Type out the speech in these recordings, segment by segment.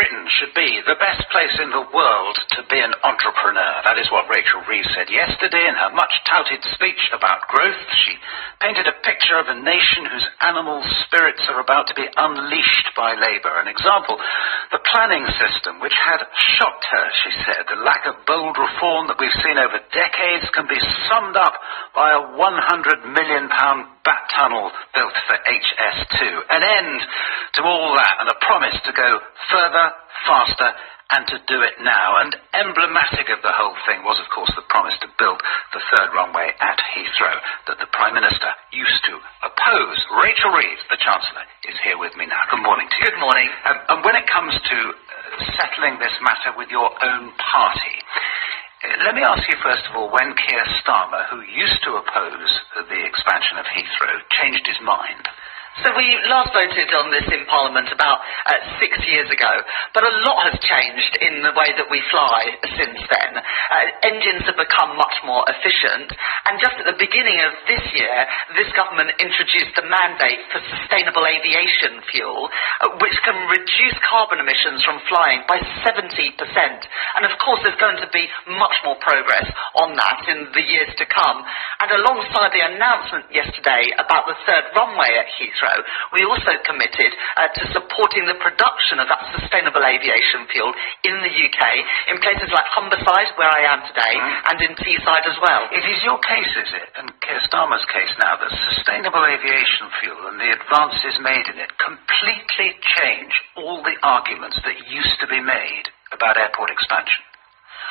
Britain should be the best place in the world to be an entrepreneur. That is what Rachel Reeves said yesterday in her much-touted speech about growth. She painted a picture of a nation whose animal spirits are about to be unleashed by Labour. An example, the planning system, which had shocked her, she said. The lack of bold reform that we've seen over decades can be summed up by a £100 million bat tunnel built for HS2. An end to all that and a promise to go further, faster, and to do it now. And emblematic of the whole thing was, of course, the promise to build the third runway at Heathrow that the Prime Minister used to oppose. Rachel Reeves, the Chancellor, is here with me now. Good morning to you. Good morning. And when it comes to settling this matter with your own party, let me ask you, first of all, when Keir Starmer, who used to oppose the expansion of Heathrow, changed his mind? So we last voted on this in Parliament about 6 years ago, but a lot has changed in the way that we fly since then. Engines have become much more efficient, and just at the beginning of this year, this government introduced the mandate for sustainable aviation fuel, which can reduce carbon emissions from flying by 70%. And of course, there's going to be much more progress on that in the years to come. And alongside the announcement yesterday about the third runway at Heathrow, we also committed to supporting the production of that sustainable aviation fuel in the UK, in places like Humberside, where I am today, and in Teesside as well. It is your case, is it, and Keir Starmer's case now, that sustainable aviation fuel and the advances made in it completely change all the arguments that used to be made about airport expansion?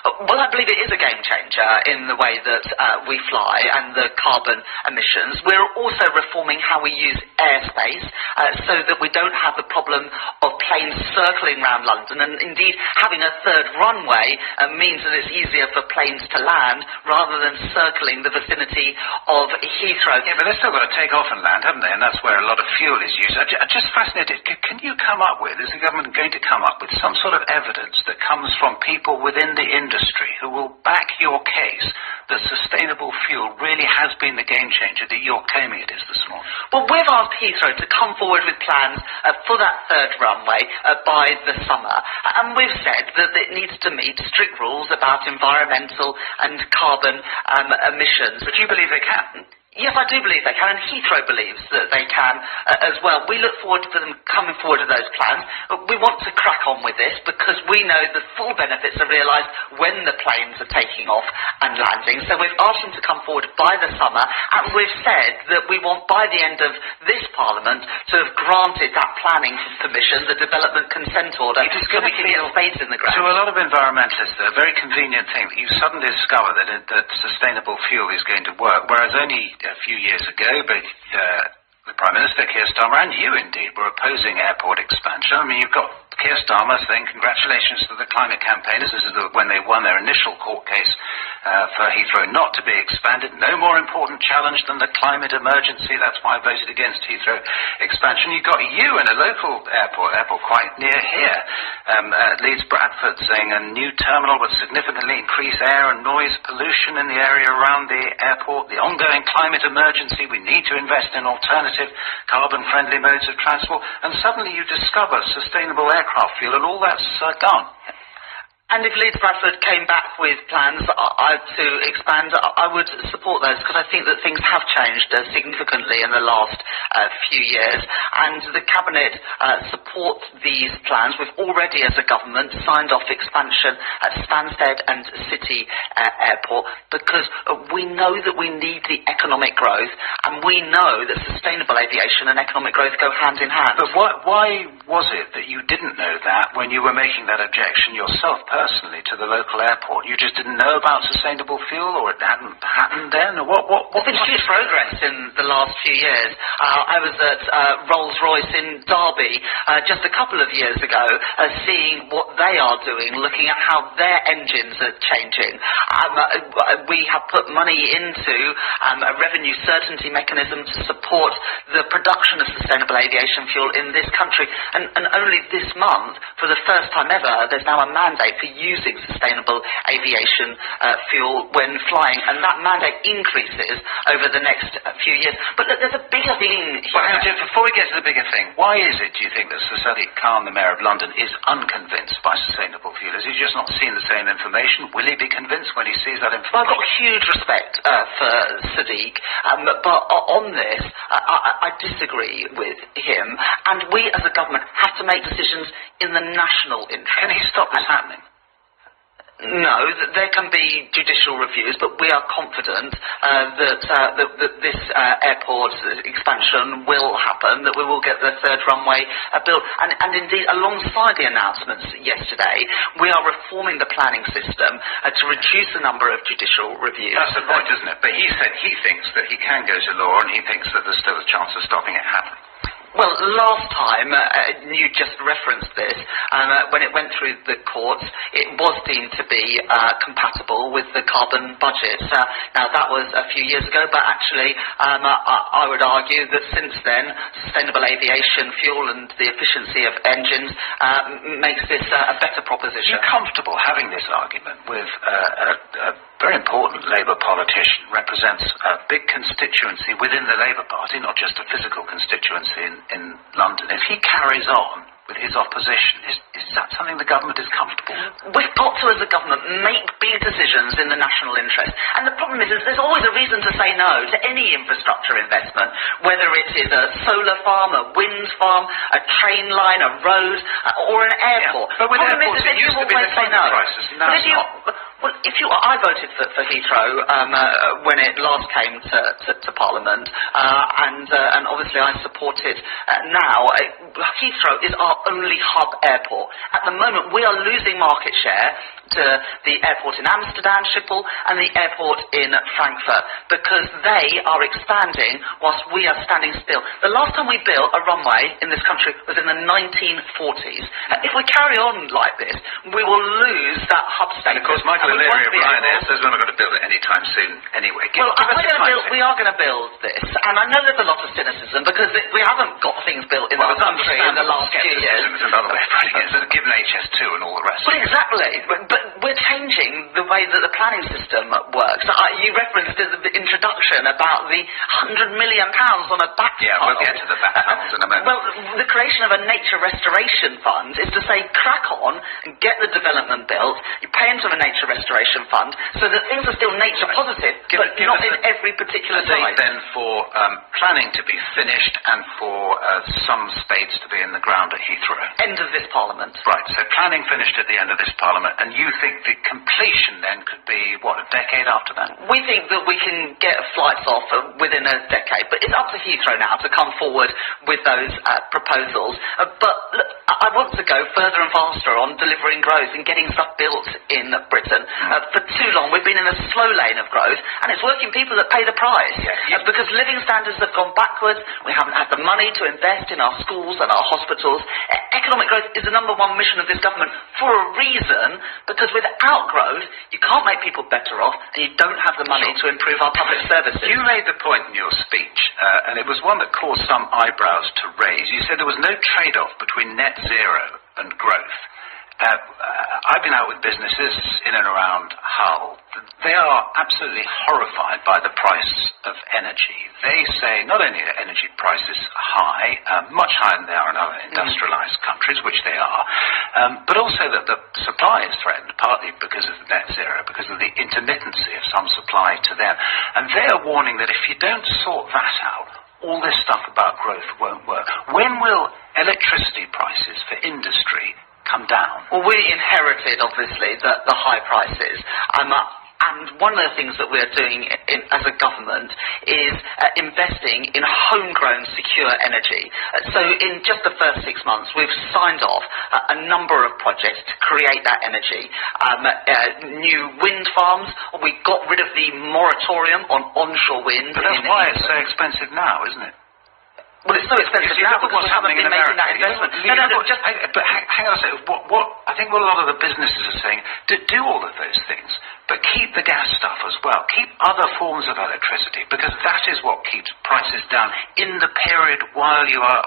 Well, I believe it is a game changer in the way that we fly and the carbon emissions. We're also reforming how we use airspace so that we don't have the problem of planes circling around London. And indeed, having a third runway means that it's easier for planes to land rather than circling the vicinity of Heathrow. Yeah, but they've still got to take off and land, haven't they? And that's where a lot of fuel is used. I'm just fascinated. Can you come up with, is the government going to come up with some sort of evidence that comes from people within the industry who will back your case that sustainable fuel really has been the game changer that you're claiming it is this morning? Well, we've asked Heathrow to come forward with plans for that third runway by the summer. And we've said that it needs to meet strict rules about environmental and carbon emissions. But you believe they can? Yes, I do believe they can, and Heathrow believes that they can as well. We look forward to them coming forward with those plans. We want to crack on with this because we know the full benefits are realised when the planes are taking off and landing. So we've asked them to come forward by the summer, and we've said that we want by the end of this Parliament to have granted that planning permission, the development consent order, so we can get spades in the ground. To a lot of environmentalists, a very convenient thing that you suddenly discover that sustainable fuel is going to work, whereas only a few years ago, but the Prime Minister, Keir Starmer, and you indeed, were opposing airport expansion. I mean, you've got Keir Starmer saying congratulations to the climate campaigners. This is when they won their initial court case for Heathrow not to be expanded. No more important challenge than the climate emergency. That's why I voted against Heathrow expansion. You've got you in a local airport quite near here, Leeds, Bradford, saying a new terminal would significantly increase air and noise pollution in the area around the airport. The ongoing climate emergency, we need to invest in alternative carbon-friendly modes of transport. And suddenly you discover sustainable aircraft fuel, and all that's gone. And if Leeds Bradford came back with plans to expand, I would support those because I think that things have changed significantly in the last few years. And the Cabinet supports these plans. We've already, as a government, signed off expansion at Stansted and City Airport because we know that we need the economic growth, and we know that sustainable aviation and economic growth go hand in hand. But why was it that you didn't know that when you were making that objection yourself personally to the local airport? You just didn't know about sustainable fuel, or it hadn't happened then? Or what There's been huge progress in the last few years. I was at Rolls-Royce in Derby just a couple of years ago, seeing what they are doing, looking at how their engines are changing. We have put money into a revenue certainty mechanism to support the production of sustainable aviation fuel in this country. And only this month, for the first time ever, there's now a mandate for be using sustainable aviation fuel when flying, and that mandate increases over the next few years. But look, there's a bigger thing here. Well, before we get to the bigger thing, why is it, do you think, that Sir Sadiq Khan, the Mayor of London, is unconvinced by sustainable fuel? Has he just not seen the same information? Will he be convinced when he sees that information? Well, I've got huge respect for Sadiq, but on this, I disagree with him, and we as a government have to make decisions in the national interest. Can he stop this happening? No, there can be judicial reviews, but we are confident that this airport expansion will happen, that we will get the third runway built. And indeed, alongside the announcements yesterday, we are reforming the planning system to reduce the number of judicial reviews. That's the point, isn't it? But he said he thinks that he can go to law, and he thinks that there's still a chance of stopping it happening. Well, last time, you just referenced this, when it went through the courts, it was deemed to be compatible with the carbon budget. Now, that was a few years ago, but actually, I would argue that since then, sustainable aviation fuel and the efficiency of engines makes this a better proposition. Are you comfortable having this argument with a very important Labour politician, represents a big constituency within the Labour Party, not just a physical constituency in London? If he carries on with his opposition, is that something the government is comfortable with? We've got to, as a government, make big decisions in the national interest. And the problem is there's always a reason to say no to any infrastructure investment, whether it is a solar farm, a wind farm, a train line, a road, or an airport. Yeah. But with airports, it used to be the climate crisis, and now it's not. Well, I voted for Heathrow when it last came to Parliament, and obviously I support it now. Heathrow is our only hub airport. At the moment, we are losing market share to the airport in Amsterdam, Schiphol, and the airport in Frankfurt, because they are expanding whilst we are standing still. The last time we built a runway in this country was in the 1940s. If we carry on like this, we will lose that hub status. And of course, Michael O'Leary of Ryanair says we're not going to build it anytime soon anyway. We are going to build this, and I know there's a lot of cynicism because we haven't got things built in the country in the last few years. It's another way of putting it. It's given HS2 and all the rest. Well, exactly. But we're changing the way that the planning system works. You referenced in the introduction about the £100 million on a back tunnel. Yeah, we'll get to the back tunnels in a moment. Well, the creation of a nature restoration fund is to say, crack on and get the development built. You pay into a nature restoration fund so that things are still nature positive, but not in every particular site. Then for planning to be finished and for some spades to be in the ground at Heathrow. End of this Parliament. Right, so planning finished at the end of this Parliament, and you think the completion then could be, a decade after that? We think that we can get flights off within a decade, but it's up to Heathrow now to come forward with those proposals. But look, I want to go further and faster on delivering growth and getting stuff built in Britain. For too long, we've been in a slow lane of growth, and it's working people that pay the price. Yeah. Because living standards have gone backwards, we haven't had the money to invest in our schools and our hospitals. Economic growth is the number one mission of this government for a reason, because without growth, you can't make people better off, and you don't have the money to improve our public services. You made the point in your speech, and it was one that caused some eyebrows to raise. You said there was no trade-off between net zero and growth. I've been out with businesses in and around Hull. They are absolutely horrified by the price of energy. They say not only are energy prices high, much higher than they are in other industrialised countries, which they are, but also that the supply is threatened, partly because of the net zero, because of the intermittency of some supply to them. And they are warning that if you don't sort that out, all this stuff about growth won't work. When will electricity prices for industry come down? Well, we inherited, obviously, the high prices. And one of the things that we're doing as a government is investing in homegrown secure energy. So in just the first 6 months, we've signed off a number of projects to create that energy. New wind farms. We got rid of the moratorium on onshore wind. But that's why it's so expensive now, isn't it? Well, it's so expensive You now look at because what's we haven't happening been in making America. that investment. But hang on a second. What I think what a lot of the businesses are saying, do all of those things, but keep the gas stuff as well. Keep other forms of electricity, because that is what keeps prices down in the period while you are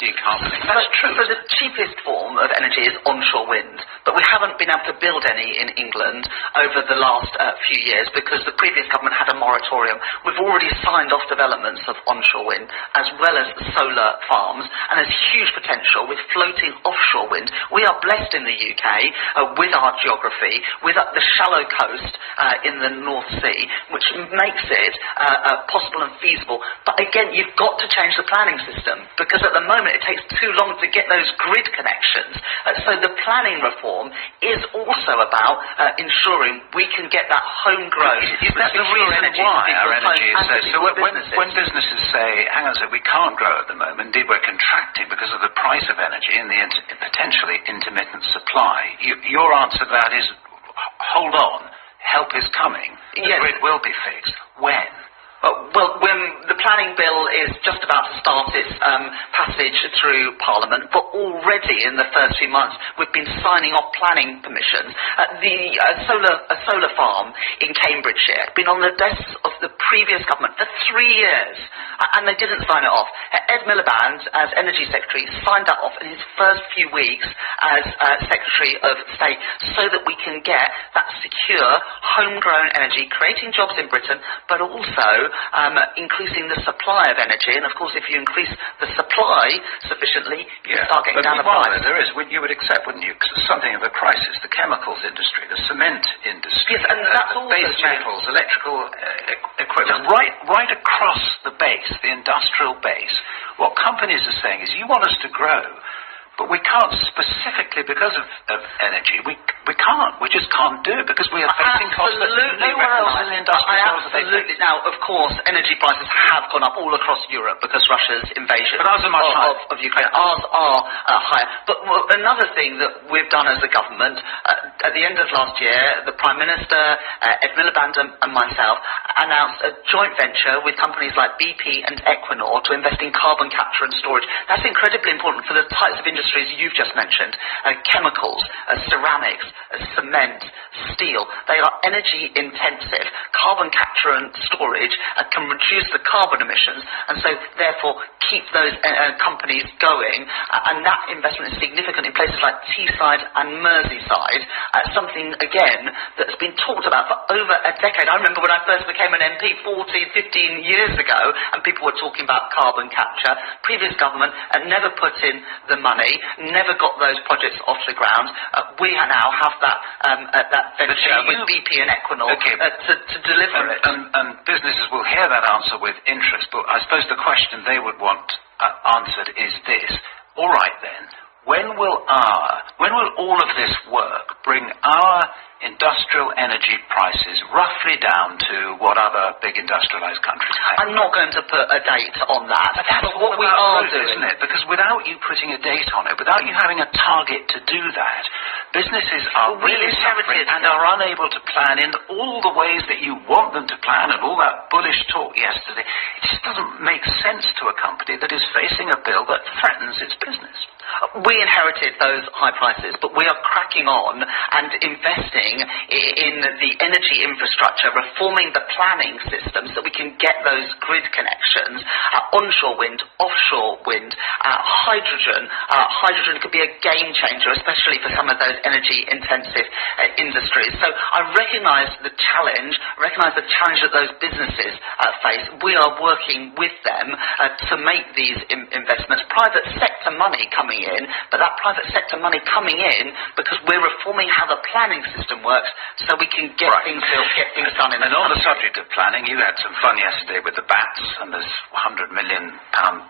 decarbonising. That's true. So the cheapest form of energy is onshore wind, but we haven't been able to build any in England over the last few years because the previous government had a moratorium. We've already signed off developments of onshore wind as well as solar farms, and there's huge potential with floating offshore wind. We are blessed in the UK with our geography, with the shallow coast in the North Sea, which makes it possible and feasible. But again, you've got to change the planning system, because at the moment it takes too long to get those grid connections. So the planning reform is also about ensuring we can get that homegrown. Is that the reason why our energy is so when businesses say, hang on a second, we can't grow at the moment, indeed we're contracting because of the price of energy and the potentially intermittent supply, your answer to that is, hold on, help is coming, the grid will be fixed. When? Well, when the planning bill is just about to start its passage through Parliament, but already in the first few months we've been signing off planning permissions. A solar farm in Cambridgeshire had been on the desks of the previous government for 3 years, and they didn't sign it off. Ed Miliband, as Energy Secretary, signed that off in his first few weeks as Secretary of State, so that we can get that secure, homegrown energy, creating jobs in Britain, but also increasing the supply of energy. And of course, if you increase the supply sufficiently, you start getting down the price. There is, you would accept, wouldn't you, something of a crisis, the chemicals industry, the cement industry, yes, and that's also base metals, electrical equipment, right across the base, the industrial base. What companies are saying is, you want us to grow, but we can't specifically because of energy. We can't. We just can't do it because we are facing costs that nowhere else in the industrial world. Absolutely. Now, of course, energy prices have gone up all across Europe because Russia's invasion but ours are much higher. Of Ukraine. Ours are higher. But another thing that we've done as a government, at the end of last year, the Prime Minister, Ed Miliband and myself announced a joint venture with companies like BP and Equinor to invest in carbon capture and storage. That's incredibly important for the types of industries you've just mentioned, chemicals, ceramics, cement, steel. They are energy intensive. Carbon capture and storage can reduce the carbon emissions, and so therefore keep those companies going, and that investment is significant in places like Teesside and Merseyside, something again that's been talked about for over a decade. I remember when I first became an MP 14, 15 years ago, and people were talking about carbon capture. Previous government never put in the money, never got those projects off the ground. We now have that venture with BP and Equinor to deliver it. And businesses will hear that answer with interest, but I suppose the question they would want answered is this. All right then, when will all of this work bring our industrial energy prices roughly down to what other big industrialized countries have? I'm not going to put a date on that. But that's what we are doing, isn't it? Because without you putting a date on it, without you having a target to do that, businesses are really suffering and are unable to plan in all the ways that you want them to plan, and all that bullish talk yesterday. It just doesn't make sense to a company that is facing a bill that threatens its business. We inherited those high prices, but we are cracking on and investing in the energy infrastructure, reforming the planning system so that we can get those grid connections, onshore wind, offshore wind, hydrogen. Hydrogen could be a game changer, especially for some of those energy-intensive industries. So I recognise the challenge that those businesses face. We are working with them to make these investments. Private sector money coming in, but that private sector money coming in because we're reforming how the planning system works so we can get things built, get things done in the country. And on the subject of planning, you had some fun yesterday with the BATs and this £100 million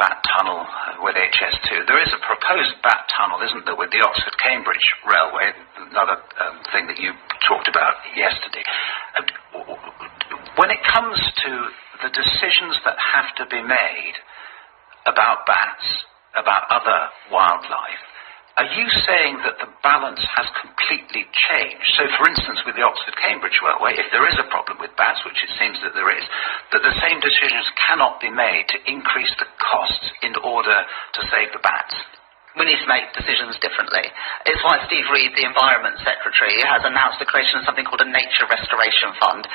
BAT tunnel with HS2. There is a proposed BAT tunnel, isn't there, with the Oxford-Cambridge Railway, another thing that you talked about yesterday. When it comes to the decisions that have to be made about bats, about other wildlife, Are you saying that the balance has completely changed? So, for instance, with the Oxford-Cambridge Railway, if there is a problem with bats, which it seems that there is, that the same decisions cannot be made to increase the costs in order to save the bats? We need to make decisions differently. It's why Steve Reed, the Environment Secretary, has announced the creation of something called a Nature Restoration Fund.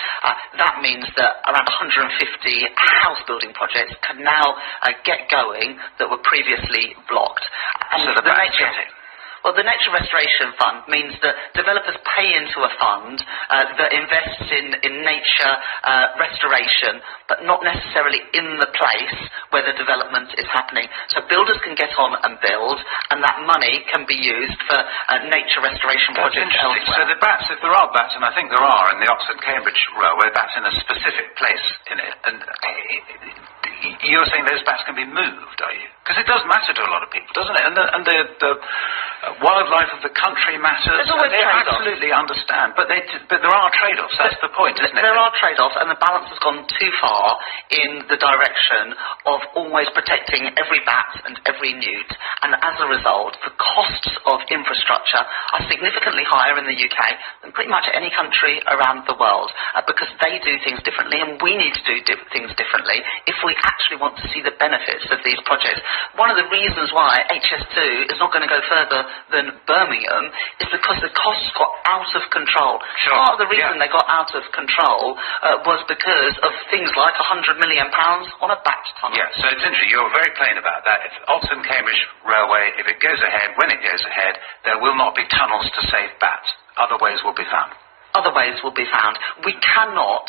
That means that around 150 house building projects can now get going that were previously blocked. And so the bats get it. Well, the Nature Restoration Fund means that developers pay into a fund that invests in nature restoration, but not necessarily in the place where the development is happening. So builders can get on and build, and that money can be used for nature restoration projects elsewhere. So the bats, if there are bats, and I think there are in the Oxford-Cambridge Railway, bats in a specific place in it, and you're saying those bats can be moved, are you? Because it does matter to a lot of people, doesn't it? And the wildlife of the country matters. They absolutely understand, but there are trade-offs. That's the point, isn't it? There are trade-offs, and the balance has gone too far in the direction of always protecting every bat and every newt, and as a result, the costs of infrastructure are significantly higher in the UK than pretty much any country around the world, because they do things differently, and we need to do things differently if we actually want to see the benefits of these projects. One of the reasons why HS2 is not going to go further than Birmingham is because the costs got out of control. Sure. Part of the reason they got out of control was because of things like £100 million on a bat tunnel. Yeah, so it's interesting. You're very plain about that. If Oxford-Cambridge Railway, if it goes ahead, when it goes ahead, there will not be tunnels to save bats. Other ways will be found. Other ways will be found. We cannot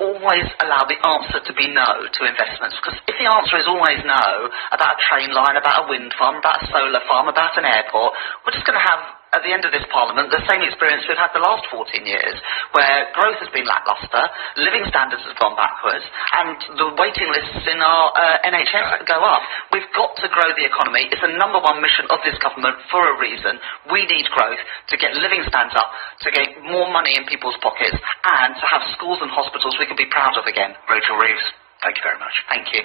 always allow the answer to be no to investments, because if the answer is always no about a train line, about a wind farm, about a solar farm, about an airport, we're just going to have, at the end of this Parliament, the same experience we've had the last 14 years, where growth has been lacklustre, living standards have gone backwards, and the waiting lists in our NHS go up. We've got to grow the economy. It's the number one mission of this government for a reason. We need growth to get living standards up, to get more money in people's pockets, and to have schools and hospitals we can be proud of again. Rachel Reeves, thank you very much. Thank you.